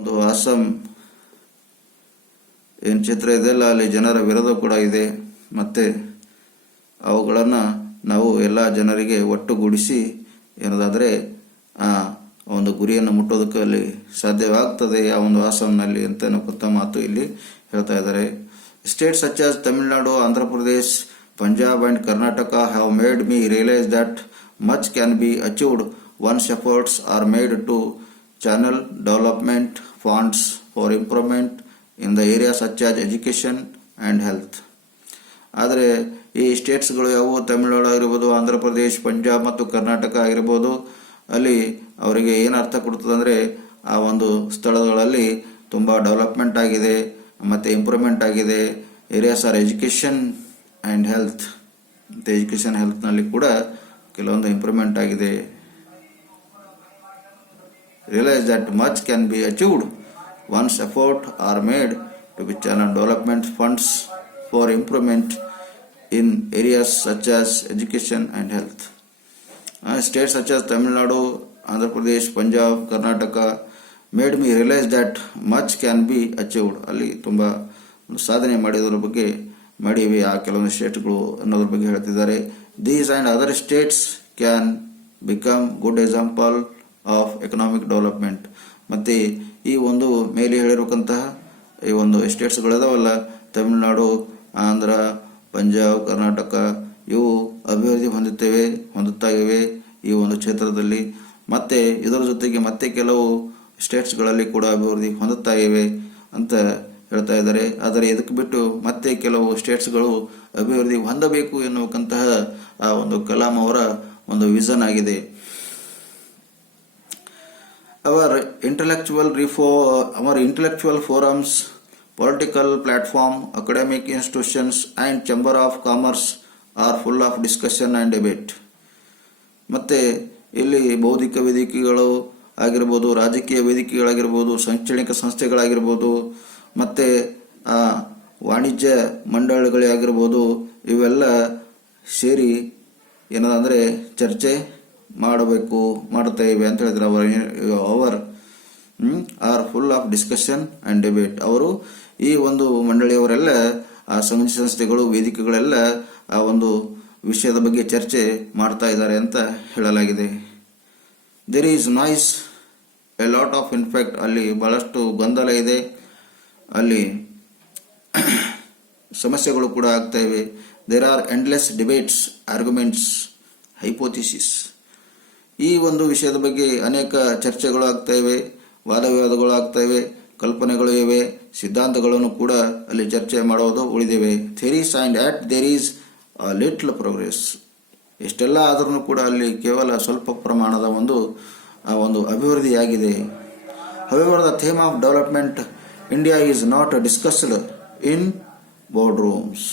ಒಂದು ಅಸ್ಸಾಂ ಏನು ಚಿತ್ರ ಇದೆಯಲ್ಲ, ಅಲ್ಲಿ ಜನರ ವಿರೋಧ ಕೂಡ ಇದೆ. ಮತ್ತು ಅವುಗಳನ್ನು ನಾವು ಎಲ್ಲ ಜನರಿಗೆ ಒಟ್ಟುಗೂಡಿಸಿ ಏನದಾದರೆ ಆ ಒಂದು ಗುರಿಯನ್ನು ಮುಟ್ಟೋದಕ್ಕೆ ಅಲ್ಲಿ ಸಾಧ್ಯವಾಗ್ತದೆ ಆ ಒಂದು ಅಸ್ಸಾಂನಲ್ಲಿ ಅಂತ ಕೊತ್ತ ಮಾತು ಇಲ್ಲಿ ಹೇಳ್ತಾ ಇದ್ದಾರೆ. States such as Tamil Nadu, Andhra Pradesh, Punjab and Karnataka have made me realise that much can be achieved once efforts are made to channel development funds for improvement in the area such as education and health. ಆದರೆ ಈ ಸ್ಟೇಟ್ಸ್ಗಳು ಯಾವುವು, ತಮಿಳುನಾಡು ಆಗಿರ್ಬೋದು, ಆಂಧ್ರ ಪ್ರದೇಶ್, ಪಂಜಾಬ್ ಮತ್ತು ಕರ್ನಾಟಕ ಆಗಿರ್ಬೋದು, ಅಲ್ಲಿ ಅವರಿಗೆ ಏನು ಅರ್ಥ ಕೊಡ್ತದೆ ಅಂದರೆ ಆ ಒಂದು ಸ್ಥಳಗಳಲ್ಲಿ ತುಂಬ ಡೆವಲಪ್ಮೆಂಟ್ ಆಗಿದೆ ಮತ್ತು ಇಂಪ್ರೂವ್ಮೆಂಟ್ ಆಗಿದೆ. Areas are education and health, ಮತ್ತು ಎಜುಕೇಷನ್ ಹೆಲ್ತ್ನಲ್ಲಿ ಕೂಡ ಕೆಲವೊಂದು ಇಂಪ್ರೂವ್ಮೆಂಟ್ ಆಗಿದೆ. Realise that much can be achieved once effort are made to be channel development funds for improvement in areas such as education and health. States such as Tamil Nadu, Andhra Pradesh, Punjab, Karnataka made me realize that much can be achieved. ಅಲ್ಲಿ ತುಂಬ ಸಾಧನೆ ಮಾಡಿದರ ಬಗ್ಗೆ ಮಾಡಿವೆ ಆ ಕೆಲವೊಂದು ಸ್ಟೇಟ್ಗಳು ಅನ್ನೋದ್ರ ಬಗ್ಗೆ ಹೇಳ್ತಿದ್ದಾರೆ. These and other states can become good example of economic development. ಮತ್ತು ಈ ಒಂದು ಮೇಲೆ ಹೇಳಿರುವಂತಹ ಈ ಒಂದು ಸ್ಟೇಟ್ಸ್ಗಳದಾವಲ್ಲ, ತಮಿಳುನಾಡು, ಆಂಧ್ರ, ಪಂಜಾಬ್, ಕರ್ನಾಟಕ, ಇವು ಅಭಿವೃದ್ಧಿ ಹೊಂದುತ್ತಾ ಇವೆ ಈ ಒಂದು ಕ್ಷೇತ್ರದಲ್ಲಿ. ಮತ್ತು ಇದರ ಜೊತೆಗೆ ಮತ್ತೆ ಕೆಲವು ಸ್ಟೇಟ್ಸ್ಗಳಲ್ಲಿ ಕೂಡ ಅಭಿವೃದ್ಧಿ ಹೊಂದುತ್ತಾ ಇವೆ ಅಂತ ಹೇಳ್ತಾ ಇದ್ದಾರೆ. ಆದರೆ ಇದಕ್ಕೆ ಬಿಟ್ಟು ಮತ್ತೆ ಕೆಲವು ಸ್ಟೇಟ್ಸ್ಗಳು ಅಭಿವೃದ್ಧಿ ಹೊಂದಬೇಕು ಎನ್ನುವಂತಹ ಆ ಒಂದು ಕಲಾಂ ಅವರ ಒಂದು ವಿಷನ್ ಆಗಿದೆ. Our intellectual forums, political platform, academic institutions and chamber of commerce are full of discussion and debate. ಮತ್ತೆ ಇಲ್ಲಿ ಬೌದ್ಧಿಕ ವೇದಿಕೆಗಳು ಆಗಿರ್ಬೋದು, ರಾಜಕೀಯ ವೇದಿಕೆಗಳಾಗಿರ್ಬೋದು, ಶೈಕ್ಷಣಿಕ ಸಂಸ್ಥೆಗಳಾಗಿರ್ಬೋದು, ಮತ್ತು ವಾಣಿಜ್ಯ ಮಂಡಳಿಗಳೇ ಆಗಿರ್ಬೋದು, ಇವೆಲ್ಲ ಸೇರಿ ಏನಂದರೆ ಚರ್ಚೆ ಮಾಡ್ತಾ ಇವೆ ಅಂತ ಹೇಳಿದ್ರೆ our are full of discussion and debate. ಅವರು ಈ ಒಂದು ಮಂಡಳಿಯವರೆಲ್ಲ ಆ ಸಂಸ್ಥೆಗಳು, ವೇದಿಕೆಗಳೆಲ್ಲ ಆ ಒಂದು ವಿಷಯದ ಬಗ್ಗೆ ಚರ್ಚೆ ಮಾಡ್ತಾ ಇದ್ದಾರೆ ಅಂತ ಹೇಳಲಾಗಿದೆ. There is noise a lot of in fact, ಅಲ್ಲಿ ಬಹಳಷ್ಟು ಗೊಂದಲ ಇದೆ, ಅಲ್ಲಿ ಸಮಸ್ಯೆಗಳು ಕೂಡ ಆಗ್ತಾ ಇವೆ. There are endless debates, arguments, hypothesis. ಈ ಒಂದು ವಿಷಯದ ಬಗ್ಗೆ ಅನೇಕ ಚರ್ಚೆಗಳು ಆಗ್ತಾ ಇವೆ, ವಾದ ವಿವಾದಗಳು ಆಗ್ತಾ ಇವೆ, ಕಲ್ಪನೆಗಳು ಇವೆ, ಸಿದ್ಧಾಂತಗಳನ್ನು ಕೂಡ ಅಲ್ಲಿ ಚರ್ಚೆ ಮಾಡೋದು ಉಳಿದಿವೆ. Theories and at there is a little progress. ಎಷ್ಟೆಲ್ಲ ಆದ್ರೂ ಕೂಡ ಅಲ್ಲಿ ಕೇವಲ ಸ್ವಲ್ಪ ಪ್ರಮಾಣದ ಒಂದು ಅಭಿವೃದ್ಧಿಯಾಗಿದೆ. However the theme of development India is not discussed in board rooms.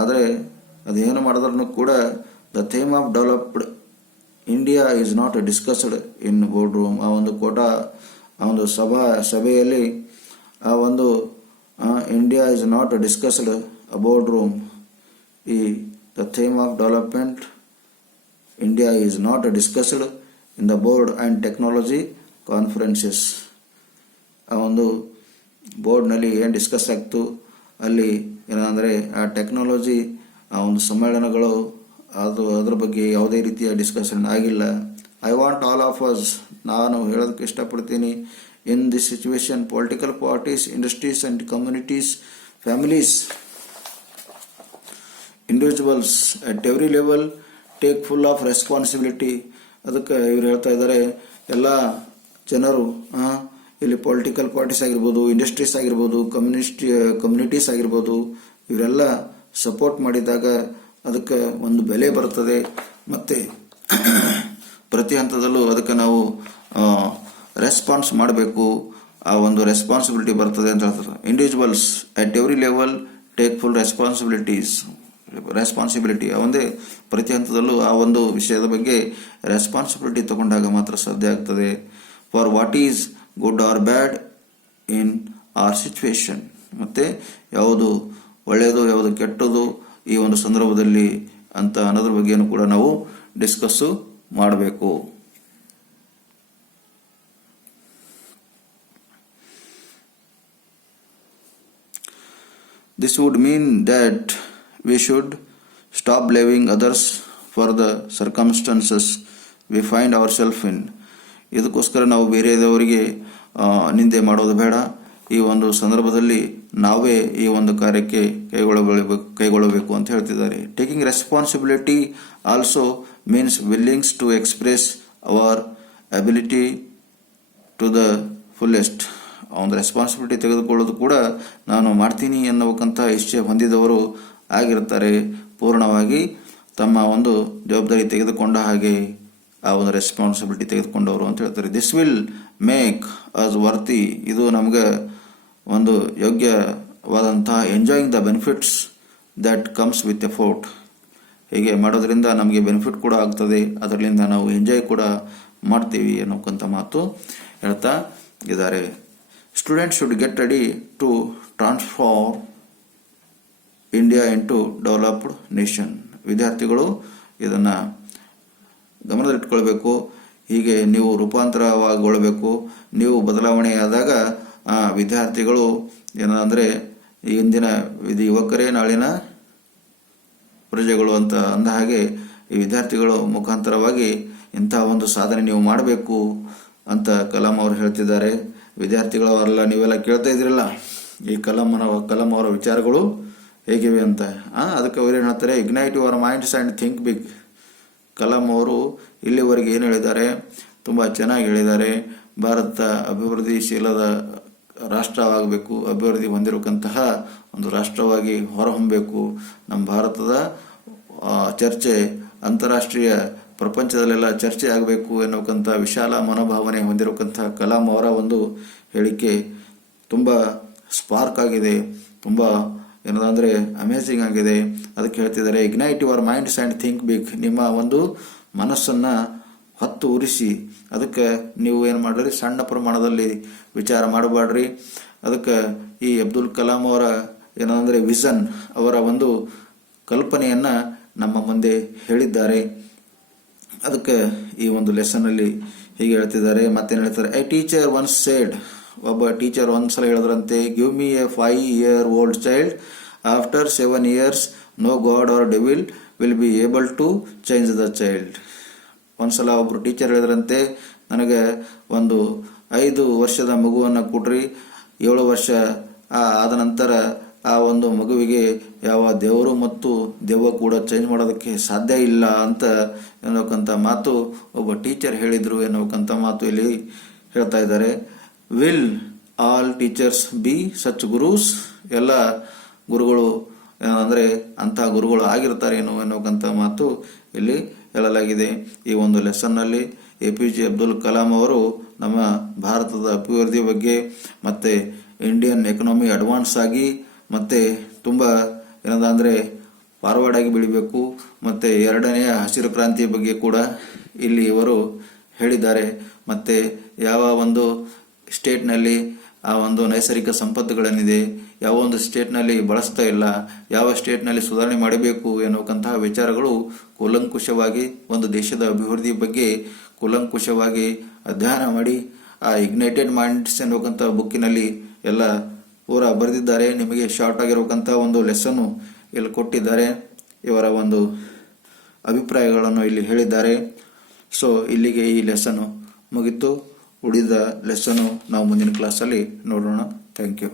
ಆದರೆ ಅದೇನು ಮಾಡಿದ್ರೂ ಕೂಡ the theme of developed India is not discussed in board room. ಆ ಒಂದು ಸಭೆಯಲ್ಲಿ ಆ ಒಂದು India is not discussed a board room. The theme of development India is not discussed in the board and technology conferences. ಆ ಒಂದು ಬೋರ್ಡ್ನಲ್ಲಿ ಏನು discuss ಆಗ್ತು ಅಲ್ಲಿ ಏನಂದರೆ ಆ ಟೆಕ್ನಾಲಜಿ ಆ ಒಂದು ಸಮ್ಮೇಳನಗಳು ಅದರ ಬಗ್ಗೆ ಯಾವುದೇ ರೀತಿಯ ಡಿಸ್ಕಷನ್ ಆಗಿಲ್ಲ. I want all of us, ನಾನು ಹೇಳೋದಕ್ಕೆ ಇಷ್ಟಪಡ್ತೀನಿ, in this situation political parties, industries and communities, families, individuals at every level take full of responsibility. ಅದಕ್ಕೆ ಇವ್ರು ಹೇಳ್ತಾ ಇದ್ದಾರೆ, ಎಲ್ಲ ಜನರು ಇಲ್ಲಿ ಪೊಲಿಟಿಕಲ್ ಪಾರ್ಟೀಸ್ ಆಗಿರ್ಬೋದು, ಇಂಡಸ್ಟ್ರೀಸ್ ಆಗಿರ್ಬೋದು, ಕಮ್ಯುನಿಟೀಸ್ ಆಗಿರ್ಬೋದು, ಇವರೆಲ್ಲ ಸಪೋರ್ಟ್ ಮಾಡಿದಾಗ ಅದಕ್ಕೆ ಒಂದು ಬೆಲೆ ಬರ್ತದೆ. ಮತ್ತು ಪ್ರತಿ ಹಂತದಲ್ಲೂ ಅದಕ್ಕೆ ನಾವು ರೆಸ್ಪಾನ್ಸ್ ಮಾಡಬೇಕು, ಆ ಒಂದು ರೆಸ್ಪಾನ್ಸಿಬಿಲಿಟಿ ಬರ್ತದೆ ಅಂತ ಹೇಳ್ತಾರೆ. Individuals at every level take full responsibility. ಒಂದೇ ಪ್ರತಿ ಹಂತದಲ್ಲೂ ಆ ಒಂದು ವಿಷಯದ ಬಗ್ಗೆ ರೆಸ್ಪಾನ್ಸಿಬಿಲಿಟಿ ತಗೊಂಡಾಗ ಮಾತ್ರ ಸಾಧ್ಯ ಆಗ್ತದೆ. For what is good or bad in our situation. ಮತ್ತು ಯಾವುದು ಒಳ್ಳೆಯದು ಯಾವುದು ಕೆಟ್ಟದು ಈ ಒಂದು ಸಂದರ್ಭದಲ್ಲಿ ಅಂತ ಅನ್ನೋದ್ರ ಬಗ್ಗೆನೂ ಕೂಡ ನಾವು ಡಿಸ್ಕಸ್ಸು ಮಾಡಬೇಕು. This would mean that we should stop blaming others for the circumstances we find ourselves in. ಇದಕ್ಕೋಸ್ಕರ ನಾವು ಬೇರೆಯವರಿಗೆ ನಿಂದೆ ಮಾಡೋದು ಬೇಡ. ಈ ಒಂದು ಸಂದರ್ಭದಲ್ಲಿ ನಾವೇ ಈ ಒಂದು ಕಾರ್ಯಕ್ಕೆ ಕೈಗೊಳ್ಳಬೇಕು ಅಂತ ಹೇಳ್ತಿದ್ದಾರೆ. Taking responsibility also means willings to express our ability to the fullest. ಒಂದು ರೆಸ್ಪಾನ್ಸಿಬಿಲಿಟಿ ತೆಗೆದುಕೊಳ್ಳೋದು ಕೂಡ ನಾನು ಮಾಡ್ತೀನಿ ಎನ್ನುವಂಥ ಇಚ್ಛೆ ಹೊಂದಿದವರು ಆಗಿರ್ತಾರೆ. ಪೂರ್ಣವಾಗಿ ತಮ್ಮ ಒಂದು ಜವಾಬ್ದಾರಿ ತೆಗೆದುಕೊಂಡ ಹಾಗೆ ಆ ಒಂದು ರೆಸ್ಪಾನ್ಸಿಬಿಲಿಟಿ ತೆಗೆದುಕೊಂಡವರು ಅಂತ ಹೇಳ್ತಾರೆ. This will make us worthy. ಇದು ನಮಗೆ ಒಂದು ಯೋಗ್ಯವಾದಂತಹ enjoying the benefits that comes with effort. ಹೀಗೆ ಮಾಡೋದ್ರಿಂದ ನಮಗೆ ಬೆನಿಫಿಟ್ ಕೂಡ ಆಗ್ತದೆ, ಅದರಿಂದ ನಾವು ಎಂಜಾಯ್ ಕೂಡ ಮಾಡ್ತೀವಿ ಅನ್ನೋಕ್ಕಂಥ ಮಾತು ಹೇಳ್ತಾ ಇದ್ದಾರೆ. Students should get ready to transform India into developed nation. ವಿದ್ಯಾರ್ಥಿಗಳು ಇದನ್ನು ಗಮನದಲ್ಲಿಟ್ಕೊಳ್ಬೇಕು. ಹೀಗೆ ನೀವು ರೂಪಾಂತರಗೊಳ್ಳಬೇಕು. ನೀವು ಬದಲಾವಣೆಯಾದಾಗ ವಿದ್ಯಾರ್ಥಿಗಳು ಏನಂದರೆ ಇಂದಿನ ಯುವಕರೇ ನಾಳಿನ ಪ್ರಜೆಗಳು ಅಂತ ಅಂದ ಹಾಗೆ ಈ ವಿದ್ಯಾರ್ಥಿಗಳು ಮುಖಾಂತರವಾಗಿ ಇಂಥ ಒಂದು ಸಾಧನೆ ನೀವು ಮಾಡಬೇಕು ಅಂತ ಕಲಾಂ ಅವರು ಹೇಳ್ತಿದ್ದಾರೆ. ವಿದ್ಯಾರ್ಥಿಗಳು ಅವರೆಲ್ಲ ನೀವೆಲ್ಲ ಕೇಳ್ತಾ ಇದ್ರಲ್ಲ ಈ ಕಲಾಂ ಅವರ ವಿಚಾರಗಳು ಹೇಗಿವೆ ಅಂತ. ಅದಕ್ಕೆ ಅವ್ರು ಏನು ಹೇಳ್ತಾರೆ, ignite your minds and think big. Kalam ಅವರು ಇಲ್ಲಿವರೆಗೆ ಏನು ಹೇಳಿದ್ದಾರೆ, ತುಂಬ ಚೆನ್ನಾಗಿ ಹೇಳಿದ್ದಾರೆ. ಭಾರತ ಅಭಿವೃದ್ಧಿಶೀಲದ ರಾಷ್ಟ್ರವಾಗಬೇಕು, ಅಭಿವೃದ್ಧಿ ಹೊಂದಿರತಕ್ಕಂತಹ ಒಂದು ರಾಷ್ಟ್ರವಾಗಿ ಹೊರಹೊಮ್ಮಬೇಕು. ನಮ್ಮ ಭಾರತದ ಚರ್ಚೆ ಅಂತಾರಾಷ್ಟ್ರೀಯ ಪ್ರಪಂಚದಲ್ಲೆಲ್ಲ ಚರ್ಚೆ ಆಗಬೇಕು ಎನ್ನುವಂಥ ವಿಶಾಲ ಮನೋಭಾವನೆ ಹೊಂದಿರತಕ್ಕಂಥ ಕಲಾಂ ಅವರ ಒಂದು ಹೇಳಿಕೆ ತುಂಬ ಸ್ಪಾರ್ಕ್ ಆಗಿದೆ, ತುಂಬ ಏನದಂದರೆ ಅಮೇಝಿಂಗ್ ಆಗಿದೆ. ಅದಕ್ಕೆ ಹೇಳ್ತಿದ್ದಾರೆ, ignite your minds and think big. ನಿಮ್ಮ ಒಂದು ಮನಸ್ಸನ್ನು ಹೊತ್ತು ಉರಿಸಿ. ಅದಕ್ಕೆ ನೀವು ಏನು ಮಾಡಿರಿ, ಸಣ್ಣ ಪ್ರಮಾಣದಲ್ಲಿ ವಿಚಾರ ಮಾಡಬೇಡ್ರಿ. ಅದಕ್ಕೆ ಈ ಅಬ್ದುಲ್ ಕಲಾಂ ಅವರ ಏನಂದರೆ ವಿಷನ್, ಅವರ ಒಂದು ಕಲ್ಪನೆಯನ್ನು ನಮ್ಮ ಮುಂದೆ ಹೇಳಿದ್ದಾರೆ. ಅದಕ್ಕೆ ಈ ಒಂದು ಲೆಸನ್ನಲ್ಲಿ ಹೀಗೆ ಹೇಳ್ತಿದ್ದಾರೆ. ಮತ್ತೇನು ಹೇಳ್ತಾರೆ, ಎ ಟೀಚರ್ ಒನ್ಸ್ ಸೇಡ್. ಒಬ್ಬ ಟೀಚರ್ ಒಂದ್ಸಲ ಹೇಳಿದ್ರಂತೆ, give me a 5-year-old child, after 7 years no god or devil will be able to change the child. ಒಂದ್ಸಲ ಒಬ್ಬರು ಟೀಚರ್ ಹೇಳಿದ್ರಂತೆ, ನನಗೆ ಒಂದು 5 ವರ್ಷದ ಮಗುವನ್ನು ಕೊಡ್ರಿ, 7 ವರ್ಷ ಆದ ನಂತರ ಆ ಒಂದು ಮಗುವಿಗೆ ಯಾವ ದೇವರು ಮತ್ತು ದೆವ್ವ ಕೂಡ ಚೇಂಜ್ ಮಾಡೋದಕ್ಕೆ ಸಾಧ್ಯ ಇಲ್ಲ ಅಂತ ಎನ್ನುವಂಥ ಮಾತು ಒಬ್ಬ ಟೀಚರ್ ಹೇಳಿದರು ಎನ್ನುವಂಥ ಮಾತು ಇಲ್ಲಿ ಹೇಳ್ತಾ ಇದ್ದಾರೆ. Will all teachers B such ಗುರೂಸ್. ಎಲ್ಲ ಗುರುಗಳು ಅಂದರೆ ಅಂತಹ ಗುರುಗಳು ಆಗಿರ್ತಾರೇನು ಎನ್ನುವಂಥ ಮಾತು ಇಲ್ಲಿ ಹೇಳಲಾಗಿದೆ. ಈ ಒಂದು ಲೆಸನ್ನಲ್ಲಿ APJ ಅಬ್ದುಲ್ ಕಲಾಂ ಅವರು ನಮ್ಮ ಭಾರತದ ಅಭಿವೃದ್ಧಿ ಬಗ್ಗೆ ಮತ್ತು ಇಂಡಿಯನ್ ಎಕನಾಮಿ ಅಡ್ವಾನ್ಸ್ ಆಗಿ ಮತ್ತು ತುಂಬ ಏನದಂದರೆ ಫಾರ್ವರ್ಡ್ ಆಗಿ ಬೆಳಿಬೇಕು ಮತ್ತು 2ನೇ ಹಸಿರು ಕ್ರಾಂತಿಯ ಬಗ್ಗೆ ಕೂಡ ಇಲ್ಲಿ ಇವರು ಹೇಳಿದ್ದಾರೆ. ಮತ್ತು ಯಾವ ಒಂದು ಸ್ಟೇಟ್ನಲ್ಲಿ ಆ ಒಂದು ನೈಸರ್ಗಿಕ ಸಂಪತ್ತುಗಳೇನಿದೆ, ಯಾವ ಒಂದು ಸ್ಟೇಟ್ನಲ್ಲಿ ಬಳಸ್ತಾ ಇಲ್ಲ, ಯಾವ ಸ್ಟೇಟ್ನಲ್ಲಿ ಸುಧಾರಣೆ ಮಾಡಬೇಕು ಎನ್ನುವಂತಹ ವಿಚಾರಗಳು ಕೂಲಂಕುಷವಾಗಿ ಒಂದು ದೇಶದ ಅಭಿವೃದ್ಧಿ ಬಗ್ಗೆ ಕೂಲಂಕುಷವಾಗಿ ಅಧ್ಯಯನ ಮಾಡಿ ಆ ಇಗ್ನೈಟೆಡ್ ಮೈಂಡ್ಸ್ ಎನ್ನುವಂಥ ಬುಕ್ಕಿನಲ್ಲಿ ಎಲ್ಲ ಪೂರ ಬರೆದಿದ್ದಾರೆ. ನಿಮಗೆ ಶಾರ್ಟ್ ಆಗಿರುವಂಥ ಒಂದು ಲೆಸನ್ನು ಇಲ್ಲಿ ಕೊಟ್ಟಿದ್ದಾರೆ. ಇವರ ಒಂದು ಅಭಿಪ್ರಾಯಗಳನ್ನು ಇಲ್ಲಿ ಹೇಳಿದ್ದಾರೆ. ಸೊ ಇಲ್ಲಿಗೆ ಈ ಲೆಸನ್ನು ಮುಗಿತು. ಉಳಿದ ಲೆಸನ್ನು ನಾವು ಮುಂದಿನ ಕ್ಲಾಸಲ್ಲಿ ನೋಡೋಣ. Thank you.